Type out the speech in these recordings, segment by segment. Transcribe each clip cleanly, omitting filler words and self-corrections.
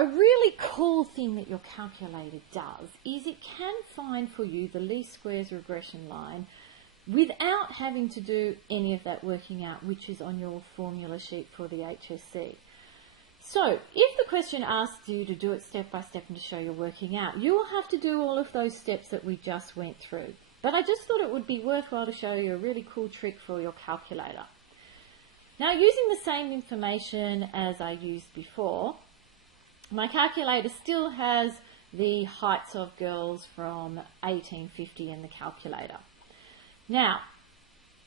A really cool thing that your calculator does is it can find for you the least squares regression line without having to do any of that working out, which is on your formula sheet for the HSC. So if the question asks you to do it step by step and to show you're working out, you will have to do all of those steps that we just went through. But I just thought it would be worthwhile to show you a really cool trick for your calculator. Now, using the same information as I used before, my calculator still has the heights of girls from 1850 in the calculator. Now,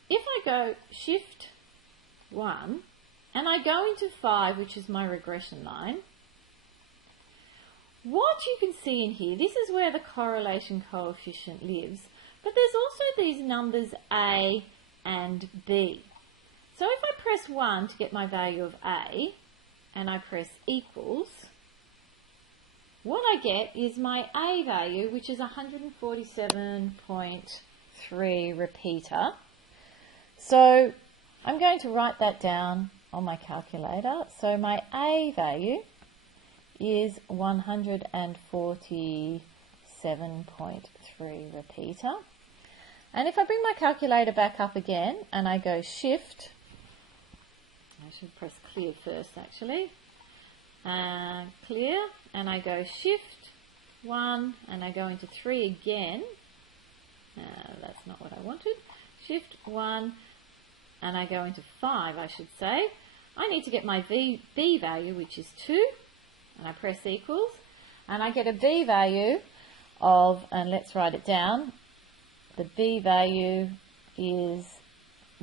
if I go Shift 1 and I go into 5, which is my regression line, what you can see in here, this is where the correlation coefficient lives, but there's also these numbers A and B. So if I press 1 to get my value of A and I press equals, what I get is my A value, which is 147.3 repeater. So I'm going to write that down on my calculator. So my A value is 147.3 repeater. And if I bring my calculator back up again and I go Shift, I should press clear first actually, clear, and I go Shift 1 and I go into 3 again, that's not what I wanted, Shift 1 and I go into 5 I should say. I need to get my B value, which is 2, and I press equals, and I get a B value of, and let's write it down, the B value is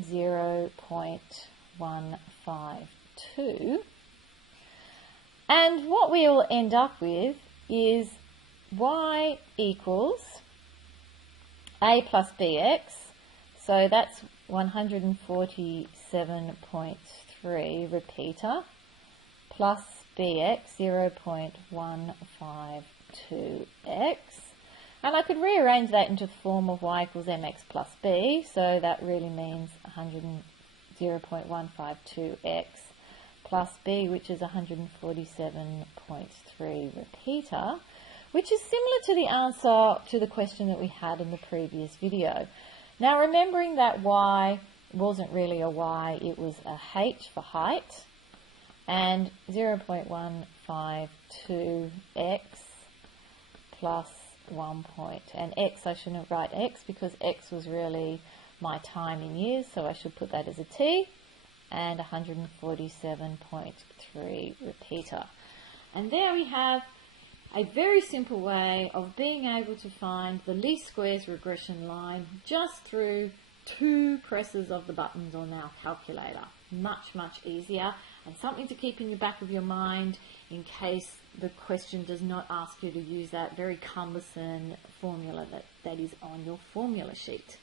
0.152. And what we will end up with is y equals A plus bx, so that's 147.3 repeater, plus bx, 0.152x. And I could rearrange that into the form of y equals mx plus b, so that really means 0.152x plus b, which is 147.3 repeater, which is similar to the answer to the question that we had in the previous video. Now, remembering that y wasn't really a y, it was a h for height, and 0.152x plus 1 point, and x, I shouldn't write x because x was really my time in years, so I should put that as a t, and 147.3 repeater. And there we have a very simple way of being able to find the least squares regression line just through 2 presses of the buttons on our calculator. Much, much easier, and something to keep in the back of your mind in case the question does not ask you to use that very cumbersome formula that is on your formula sheet.